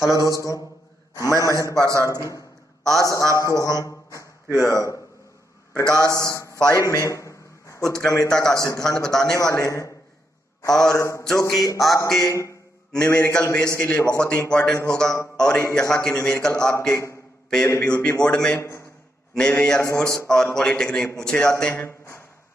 Hello दोस्तों, मैं महेंद्र पारसारथी। आज आपको हम प्रकाश 5 में उत्क्रमणिता का सिद्धांत बताने वाले हैं और जो कि आपके न्यूमेरिकल बेस के लिए बहुत ही इंपॉर्टेंट होगा। और यहाँ के न्यूमेरिकल आपके यूपी बोर्ड में नेवी, एयरफोर्स और पॉलिटेक्निक पूछे जाते हैं।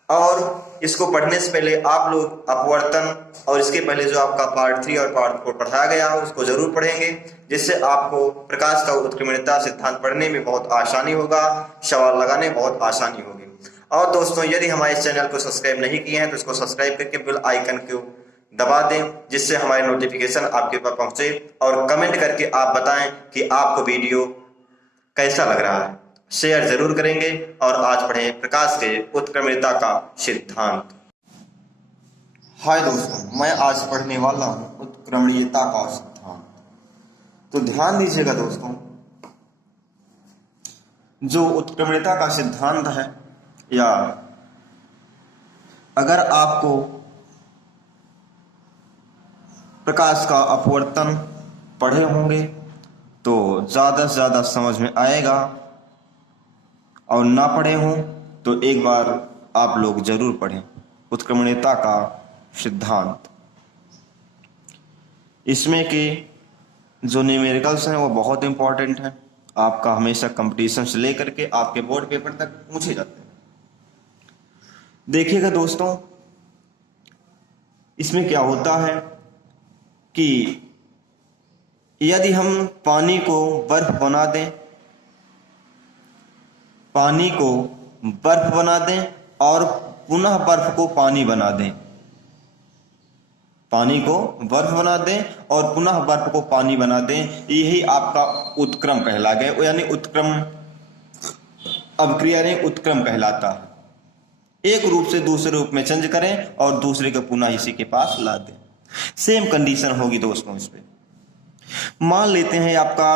और इसको पढ़ने से पहले आप लोग अपवर्तन और इसके पहले जो आपका पार्ट 3 और पार्ट 4 पढ़ाया गया है उसको जरूर पढ़ेंगे, जिससे आपको प्रकाश का उत्क्रमणिता सिद्धांत पढ़ने में बहुत आसानी होगा, सवाल लगाने में बहुत आसानी होगी। और दोस्तों, यदि हमारे इस चैनल को सब्सक्राइब नहीं किए हैं तो इसको सब्सक्राइब करके बेल आइकन को दबा दें, जिससे हमारे नोटिफिकेशन आपके पास पहुंचे। और कमेंट करके आप बताएं कि आपको वीडियो कैसा लग रहा है। शेयर जरूर करेंगे। और आज पढ़ें प्रकाश के उत्क्रमणिता का सिद्धांत। हाय दोस्तों, मैं आज पढ़ने वाला हूं उत्क्रमणीयता का सिद्धांत। तो ध्यान दीजिएगा दोस्तों, जो उत्क्रमणीयता का सिद्धांत है, या अगर आपको प्रकाश का अपवर्तन पढ़े होंगे तो ज्यादा से ज्यादा समझ में आएगा, और ना पढ़े हों तो एक बार आप लोग जरूर पढ़ें उत्क्रमणीयता का सिद्धांत। इसमें के जो न्यूमेरिकल्स हैं वो बहुत इंपॉर्टेंट हैं। आपका हमेशा कंपटीशन से लेकर के आपके बोर्ड पेपर तक पूछे जाते हैं। देखिएगा दोस्तों, इसमें क्या होता है कि यदि हम पानी को बर्फ बना दें, पानी को बर्फ बना दें और पुनः बर्फ को पानी बना दें, पानी को बर्फ बना दें और पुनः बर्फ को पानी बना दें, यही आपका उत्क्रम कहला गया, यानी उत्क्रम अभिक्रिया ने उत्क्रम कहलाता है। एक रूप से दूसरे रूप में चेंज करें और दूसरे को पुनः इसी के पास ला दें। सेम कंडीशन होगी दोस्तों इस पे। मान लेते हैं आपका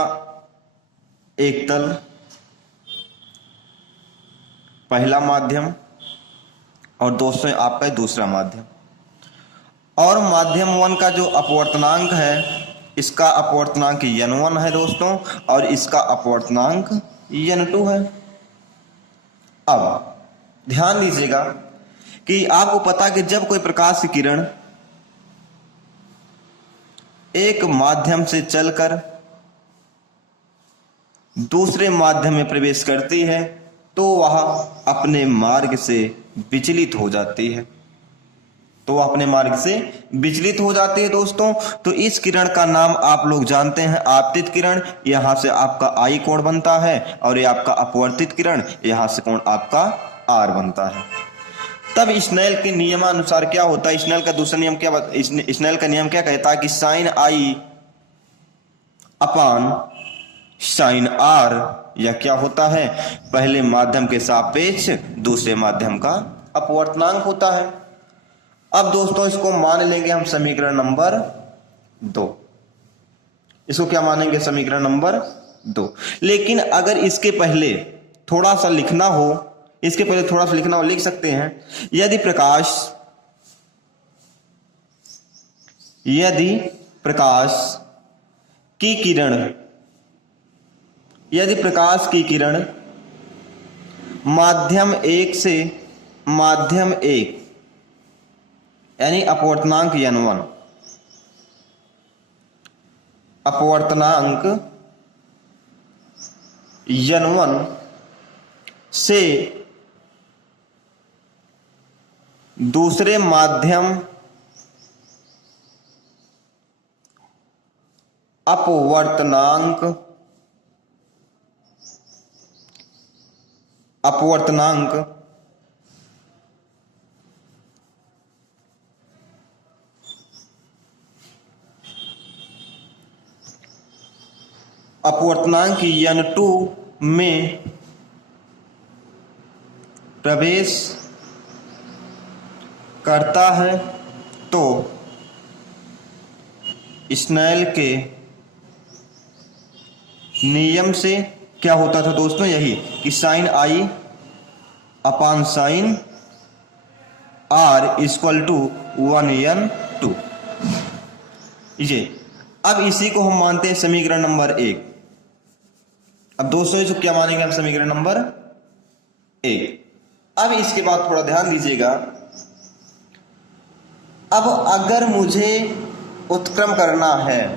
एक तल, पहला माध्यम, और दोस्तों आपका दूसरा माध्यम, और माध्यम 1 का जो अपवर्तनांक है, इसका अपवर्तनांक n1 है दोस्तों, और इसका अपवर्तनांक n2 है। अब ध्यान दीजिएगा कि आपको पता है कि जब कोई प्रकाश की किरण एक माध्यम से चलकर दूसरे माध्यम में प्रवेश करती है तो वह अपने मार्ग से विचलित हो जाती है, दोस्तों। तो इस किरण का नाम आप लोग जानते हैं आपतित किरण। यहां से आपका I कोण बनता है, और ये आपका अपवर्तित किरण, यहां से कोण आपका R बनता है। तब स्नेल के नियमानुसार क्या होता है, स्नेल का दूसरा नियम क्या, स्नेल का नियम क्या कहता है कि sine I upon sine R, या क्या होता है, पहले माध्यम के सापेक्ष दूसरे माध्यम का अपवर्तनांक होता है। अब दोस्तों इसको मान लेंगे हम समीकरण नंबर 2। इसको क्या मानेंगे, समीकरण नंबर 2। लेकिन अगर इसके पहले थोड़ा सा लिखना हो, लिख सकते हैं। यदि प्रकाश की किरण माध्यम 1 से माध्यम 1, यानी अपवर्तनांक n1, से दूसरे माध्यम अपवर्तनांक n2 में प्रवेश करता है तो स्नेल के नियम से क्या होता था दोस्तों, यही कि sine I upon sine R equal to 1n2। ये अब इसी को हम मानते हैं समीकरण नंबर 1। अब दोस्तों इसको क्या मानेंगे हम? समीकरण नंबर 1। अब इसके बाद थोड़ा ध्यान दीजिएगा। अब अगर मुझे उत्क्रम करना है,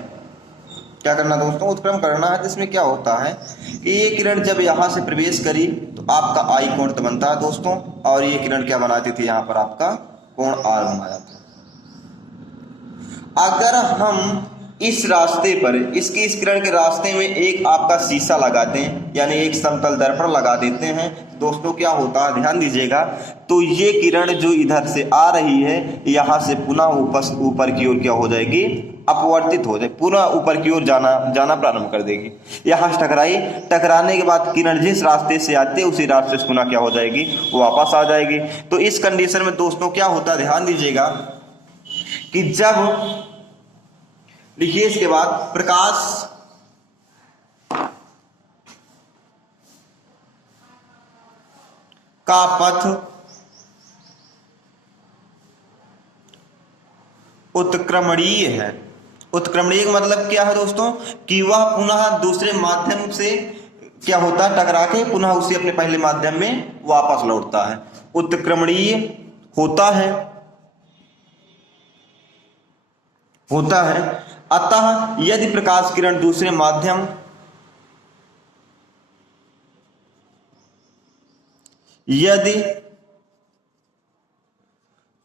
क्या करना दोस्तों? उत्क्रम करना है। तो इसमें क्या होता है कि ये किरण जब यहां से प्रवेश करी तो आपका आई कोण तो बनता है दोस्तों, और ये किरण क्या बनाती थी? यहां पर आपका कोण आर बनाया था। अगर हम इस रास्ते पर, इस किरण के रास्ते में एक आपका शीशा लगा दें, यानी एक समतल दर्पण लगा देते हैं, दोस्तों क्या होता है? ध्यान दीजिएगा। तो ये किरण जो इधर से आ रही है, यहां से पुनः ऊपर की ओर क्या हो जाएगी? अपवर्तित हो जाए, पुनः ऊपर की ओर जाना प्रारंभ कर देगी। यहां से टकराने के बाद किरण जिस रास्ते से आती है उसी रास्ते से पुनः क्या हो जाएगी? वापस आ जाएगी। तो इस कंडीशन में दोस्तों क्या होता है? ध्यान दीजिएगा कि जब, लिखिए इसके बाद, प्रकाश का पथ उत्क्रमणीय है। उत्क्रमणीय का मतलब क्या है दोस्तों? कि वह पुनः दूसरे माध्यम से क्या होता है? टकरा के पुनः उसी अपने पहले माध्यम में वापस लौटता है, उत्क्रमणीय होता है। अतः यदि प्रकाश किरण दूसरे माध्यम, यदि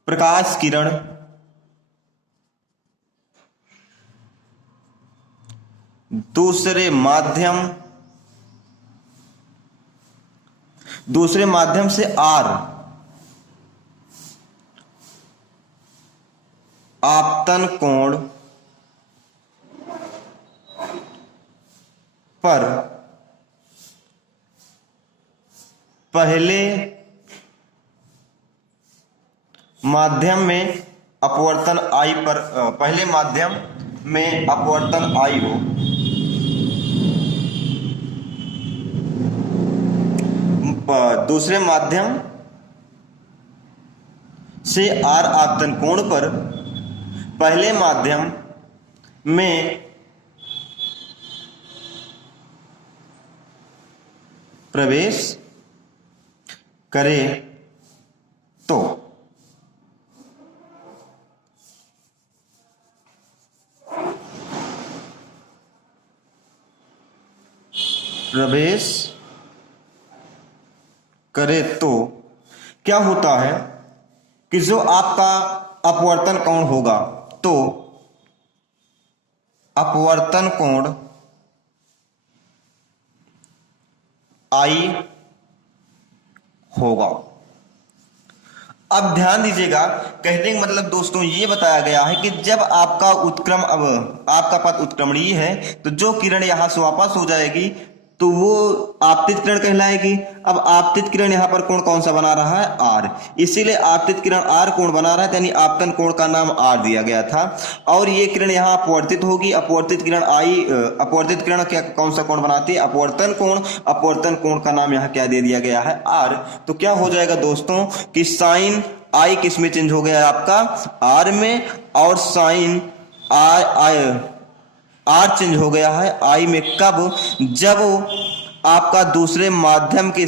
प्रकाश किरण दूसरे माध्यम से आर आपतन कोण पर पहले माध्यम में अपवर्तन आई पर, पहले माध्यम में अपवर्तन आई हो, दूसरे माध्यम से आर आपतन कोण पर पहले माध्यम में प्रवेश करे तो क्या होता है कि जो आपका अपवर्तन कोण होगा, तो अपवर्तन कोण आई होगा। अब ध्यान दीजिएगा, कहने का मतलब दोस्तों ये बताया गया है कि जब आपका आपका पथ उत्क्रमणीय है, तो जो किरण यहां से वापस हो जाएगी तो वो आपतित किरण कहलाएगी। अब आपतित किरण यहाँ पर कोण कौन सा बना रहा है? आर। इसीलिए आपतित किरण आर कोण बना रहा है, यानी आपतन कोण का नाम आर दिया गया था। और ये किरण यहाँ अपवर्तित होगी, अपवर्तित किरण क्या कौन सा कोण बनाती है? अपवर्तन कोण। अपवर्तन कोण का नाम यहाँ क्या दे दिया गया है? आर। तो क्या हो जाएगा दोस्तों कि साइन आई किस में चेंज हो गया है? आपका आर में, और साइन आर चेंज हो गया है आई में। कब? जब आपका दूसरे माध्यम के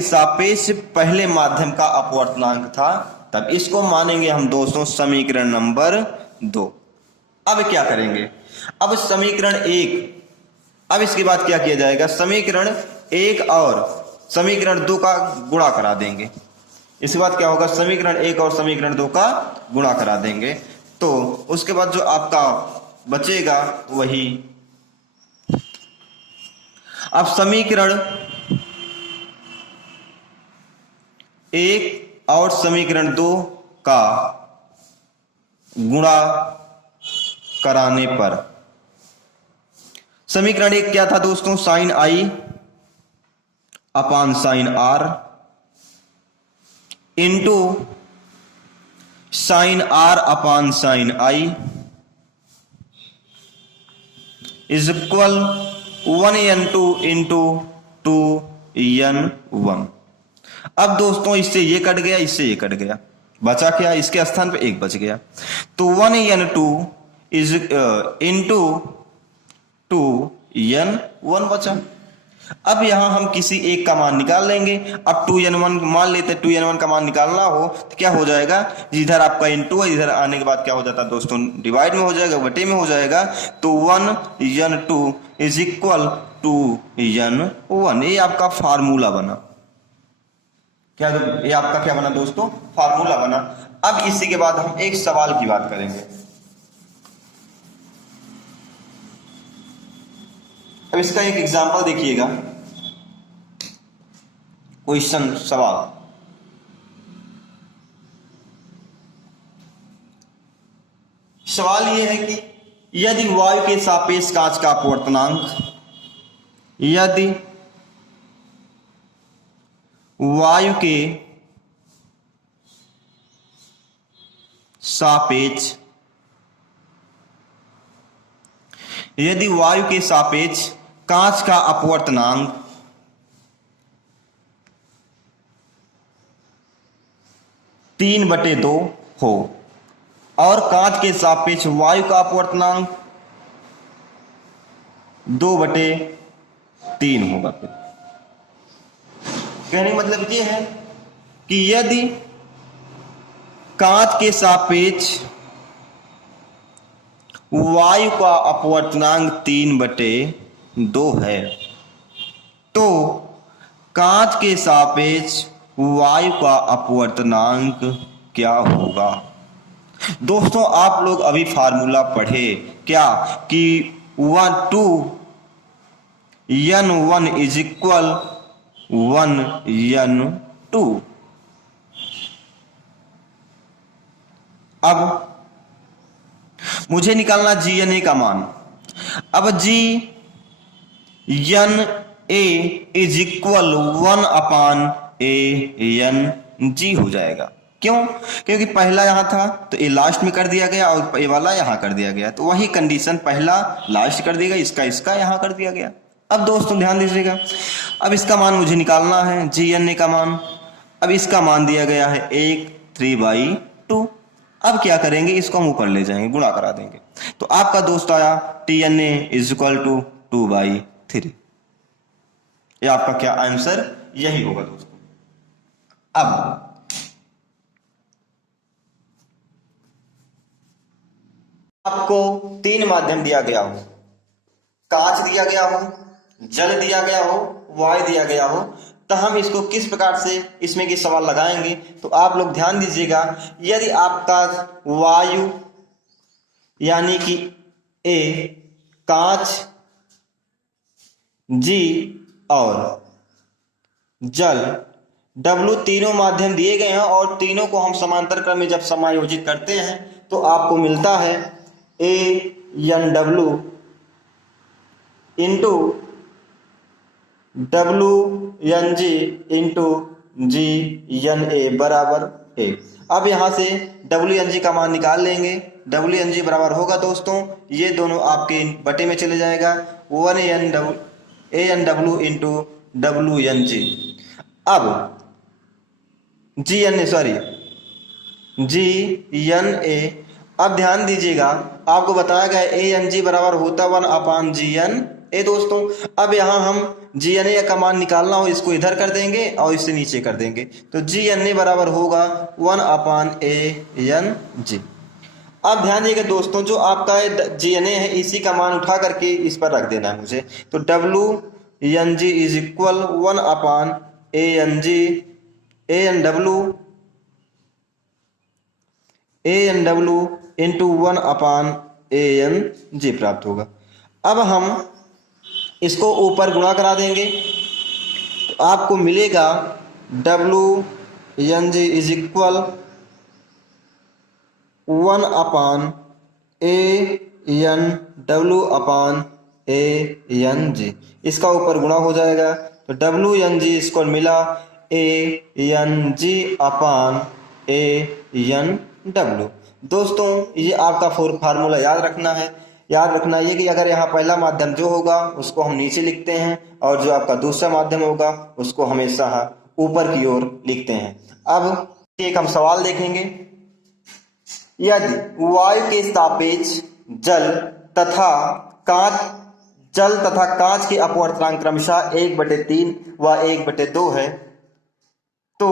सापेक्ष पहले माध्यम का अपवर्तनांक था, तब इसको मानेंगे हम दोस्तों समीकरण नंबर 2। अब क्या करेंगे? अब समीकरण 1, अब इसके बाद क्या किया जाएगा? समीकरण 1 और समीकरण 2 का गुणा करा देंगे। इसके बाद क्या होगा? समीकरण 1 और समीकरण 2 का गुणा करा देंगे, तो उसके बाद जो आपका बचेगा वही। अब समीकरण 1 और समीकरण 2 का गुणा कराने पर, समीकरण 1 क्या था दोस्तों? Sine I upon sine R into sine R upon sine I is equal 1n2 into 2n1। अब दोस्तों इससे ये कट गया, इससे ये कट गया, बचा क्या, इसके स्थान पे 1 बच गया, तो 1n2 इज इंटू 2n1 बचा। अब यहां हम किसी एक का मान निकाल लेंगे। अब 2n1 मान लेते हैं, 2n1 का मान निकालना हो तो क्या हो जाएगा, इधर आपका n2 है, इधर आने के बाद क्या हो जाता है दोस्तों, डिवाइड में हो जाएगा, बटे में हो जाएगा, तो 1n2 is equal to n1। ये आपका फार्मूला बना, क्या ये आपका क्या बना दोस्तों, फार्मूला बना। अब इसी के बाद हम एक सवाल की बात करेंगे। अब इसका एक एग्जांपल देखिएगा, क्वेश्चन सवाल। सवाल यह है कि यदि वायु के सापेक्ष कांच का अपवर्तनांक, यदि वायु के सापेक्ष, यदि वायु के सापेक्ष कांच का अपवर्तनांक 3/2 हो और कांच के सापेक्ष वायु का अपवर्तनांक 2/3 होगा। फिर कहने का मतलब ये है कि यदि कांच के सापेक्ष वायु का अपवर्तनांक 3/2 है तो कांच के सापेक्ष वायु का अपवर्तनांक क्या होगा। दोस्तों आप लोग अभी फार्मूला पढ़े क्या कि 2n1 इज इक्वल 1n2। अब मुझे निकालना GNA का मान। अब GNA इज इक्वल 1/ANG हो जाएगा। क्यों, क्योंकि पहला यहां था तो ये लास्ट में कर दिया गया और ये वाला यहां कर दिया गया, तो वही कंडीशन, पहला लास्ट कर दिया गया, इसका यहां कर दिया गया। अब दोस्तों ध्यान दीजिएगा, अब इसका मान मुझे निकालना है, GNA का मान। अब इसका मान दिया गया है 3/2। अब क्या करेंगे, इसको हम ऊपर ले जाएंगे, गुणा करा देंगे, तो आपका दोस्त आया TNA इज इक्वल टू 2/3। ये आपका क्या आंसर यही होगा दोस्तों। अब आपको 3 माध्यम दिया गया हो, कांच दिया गया हो, जल दिया गया हो, वायु दिया गया हो, तो हम इसको किस प्रकार से इसमें की सवाल लगाएंगे। तो आप लोग ध्यान दीजिएगा, यदि आपका वायु यानी कि A कांच, G और जल W तीनों माध्यम दिए गए हैं और तीनों को हम समांतर क्रम में जब समायोजित करते हैं तो आपको मिलता है ANW into WNG into GNA बराबर A। अब यहां से WNG का मान निकाल लेंगे। WNG बराबर होगा दोस्तों, ये दोनों आपके बटे में चले जाएगा, 1ANW इंटू WNG। अब GNA, अब ध्यान दीजिएगा, आपको बताया गया ANG बराबर होता 1/GNA दोस्तों। अब यहां हम GNA का मान निकालना हो, इसको इधर कर देंगे और इससे नीचे कर देंगे, तो GNA बराबर होगा 1/ANG। अब ध्यान दीजिएगा दोस्तों, जो आपका GNA है इसी का मान उठा करके इस पर रख देना है मुझे, तो WNG is equal 1/ANG ANW into 1/ANG प्राप्त होगा। अब हम इसको ऊपर गुणा करा देंगे तो आपको मिलेगा WNG इज इक्वल 1/ANW/ANG। इसका ऊपर गुणा हो जाएगा तो WNG इसको मिला ANG/ANW। दोस्तों ये आपका फार्मूला याद रखना है। याद रखना ये कि अगर यहाँ पहला माध्यम जो होगा उसको हम नीचे लिखते हैं और जो आपका दूसरा माध्यम होगा उसको हमेशा ऊपर की ओर लिखते हैं। अब एक हम सवाल देखेंगे। यदि वायु के सापेक्ष जल तथा कांच के अपवर्तनांक क्रमशः 1/3 व 1/2 है, तो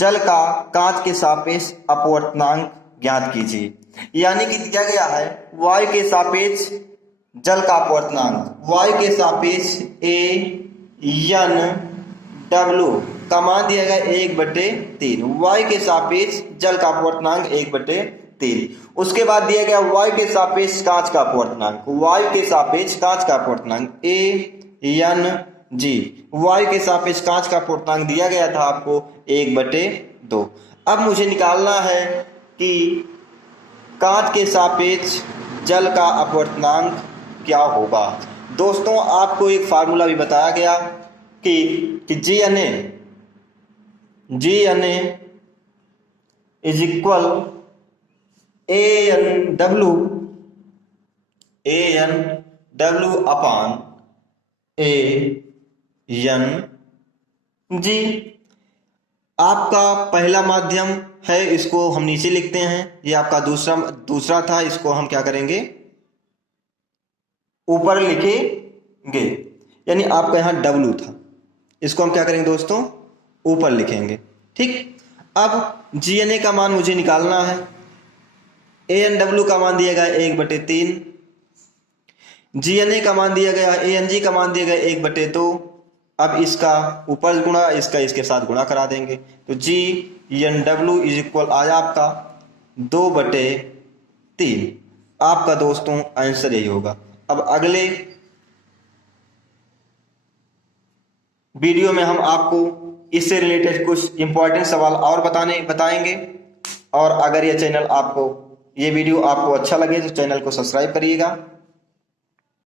जल का कांच के सापेक्ष अपवर्तनांक ज्ञात कीजिए। यानी कि दिया गया है वायु के सापेक्ष जल का अपवर्तनांक, वायु के सापेक्ष AN/W का मान दिया गया 1/3, वायु के सापेक्ष जल का अपवर्तनांक 1/3। उसके बाद दिया गया वायु के सापेक्ष कांच का अपवर्तनांक, वायु के सापेक्ष कांच का अपवर्तनांक ANG, वायु के सापेक्ष कांच का अपवर्तनांक दिया गया था आपको 1/2। अब मुझे निकालना है कि कांच के सापेक्ष जल का अपवर्तनांक क्या होगा। दोस्तों आपको एक फार्मूला भी बताया गया कि GNA is equal ANW upon ANG। आपका पहला माध्यम है, इसको हम नीचे लिखते हैं। ये आपका दूसरा था, इसको हम क्या करेंगे, ऊपर लिखेंगे। यानी आपका यहां W था, इसको हम क्या करेंगे दोस्तों, ऊपर लिखेंगे। ठीक, अब GNA का मान मुझे निकालना है। ANW का मान दिया गया 1/3, GNA का मान दिया गया, ANG का मान दिया गया 1/2। अब इसका ऊपर गुणा, इसका इसके साथ गुणा करा देंगे, तो GNW इज इक्वल आया आपका 2/3। आपका दोस्तों आंसर यही होगा। अब अगले वीडियो में हम आपको इससे रिलेटेड कुछ इंपॉर्टेंट सवाल और बताएंगे। और अगर ये वीडियो आपको अच्छा लगे तो चैनल को सब्सक्राइब करिएगा।